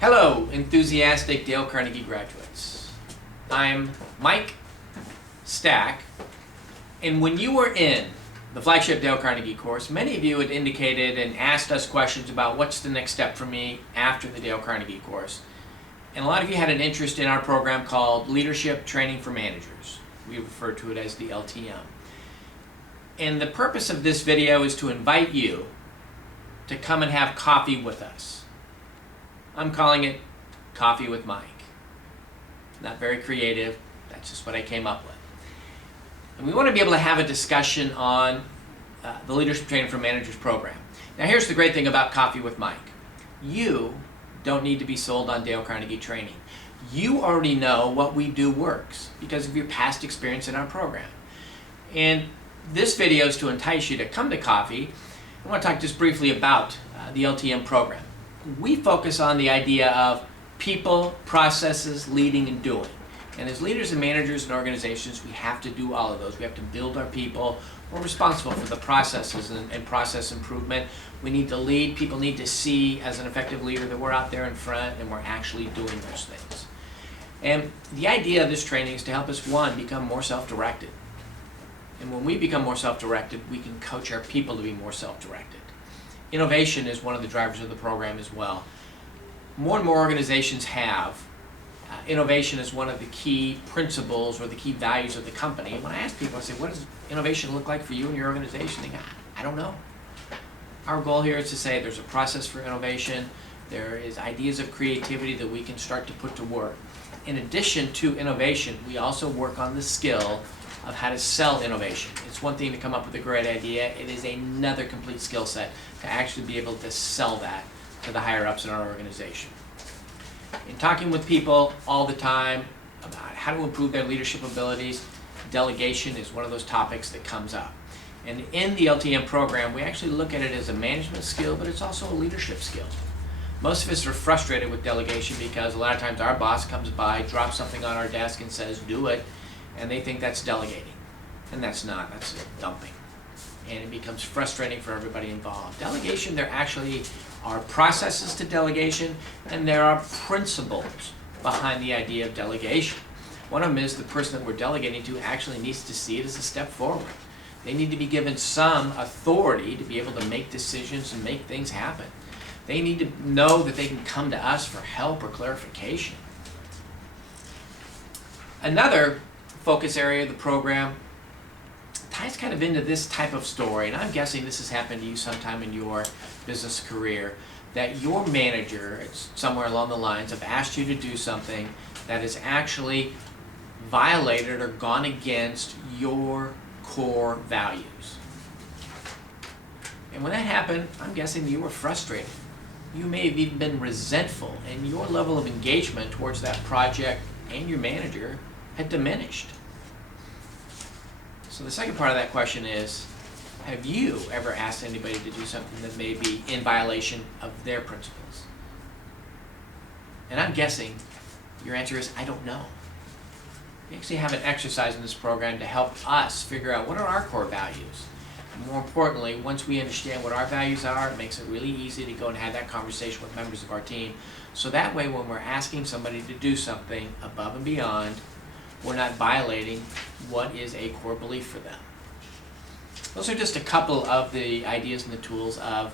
Hello, enthusiastic Dale Carnegie graduates. I'm Mike Stack, and when you were in the flagship Dale Carnegie course, many of you had indicated and asked us questions about what's the next step for me after the Dale Carnegie course. And a lot of you had an interest in our program called Leadership Training for Managers. We refer to it as the LTM. And the purpose of this video is to invite you to come and have coffee with us. I'm calling it Coffee with Mike. Not very creative, that's just what I came up with. And we want to be able to have a discussion on the Leadership Training for Managers program. Now here's the great thing about Coffee with Mike. You don't need to be sold on Dale Carnegie training. You already know what we do works because of your past experience in our program. And this video is to entice you to come to coffee. I want to talk just briefly about the LTM program. We focus on the idea of people, processes, leading, and doing. And as leaders and managers in organizations, we have to do all of those. We have to build our people. We're responsible for the processes and process improvement. We need to lead. People need to see as an effective leader that we're out there in front and we're actually doing those things. And the idea of this training is to help us, one, become more self-directed. And when we become more self-directed, we can coach our people to be more self-directed. Innovation is one of the drivers of the program as well. More and more organizations have innovation as one of the key principles or the key values of the company. And when I ask people, I say, what does innovation look like for you and your organization? They go, I don't know. Our goal here is to say there's a process for innovation. There is ideas of creativity that we can start to put to work. In addition to innovation, we also work on the skill of how to sell innovation. It's one thing to come up with a great idea. It is another complete skill set to actually be able to sell that to the higher ups in our organization. In talking with people all the time about how to improve their leadership abilities, delegation is one of those topics that comes up. And in the LTM program, we actually look at it as a management skill, but it's also a leadership skill. Most of us are frustrated with delegation because a lot of times our boss comes by, drops something on our desk and says, do it, and they think that's delegating. And that's not, that's dumping. And it becomes frustrating for everybody involved. Delegation, there actually are processes to delegation, and there are principles behind the idea of delegation. One of them is the person that we're delegating to actually needs to see it as a step forward. They need to be given some authority to be able to make decisions and make things happen. They need to know that they can come to us for help or clarification. Another focus area of the program ties kind of into this type of story, and I'm guessing this has happened to you sometime in your business career, that your manager, it's somewhere along the lines, have asked you to do something that has actually violated or gone against your core values. And when that happened, I'm guessing you were frustrated. You may have even been resentful, and your level of engagement towards that project and your manager had diminished. So the second part of that question is, have you ever asked anybody to do something that may be in violation of their principles? And I'm guessing your answer is, I don't know. We actually have an exercise in this program to help us figure out what are our core values. And more importantly, once we understand what our values are, it makes it really easy to go and have that conversation with members of our team. So that way, when we're asking somebody to do something above and beyond, we're not violating what is a core belief for them. Those are just a couple of the ideas and the tools of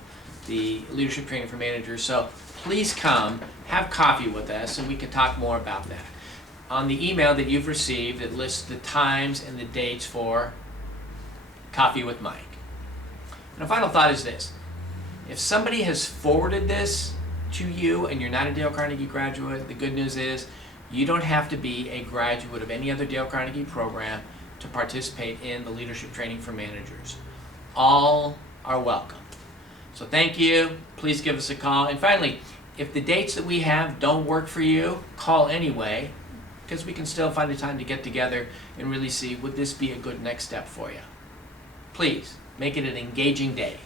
the Leadership Training for Managers. So please come, have coffee with us, and we can talk more about that. On the email that you've received, it lists the times and the dates for Coffee with Mike. And a final thought is this. If somebody has forwarded this to you and you're not a Dale Carnegie graduate, the good news is you don't have to be a graduate of any other Dale Carnegie program to participate in the Leadership Training for Managers. All are welcome. So thank you. Please give us a call. And finally, if the dates that we have don't work for you, call anyway, because we can still find a time to get together and really see, would this be a good next step for you? Please, make it an engaging day.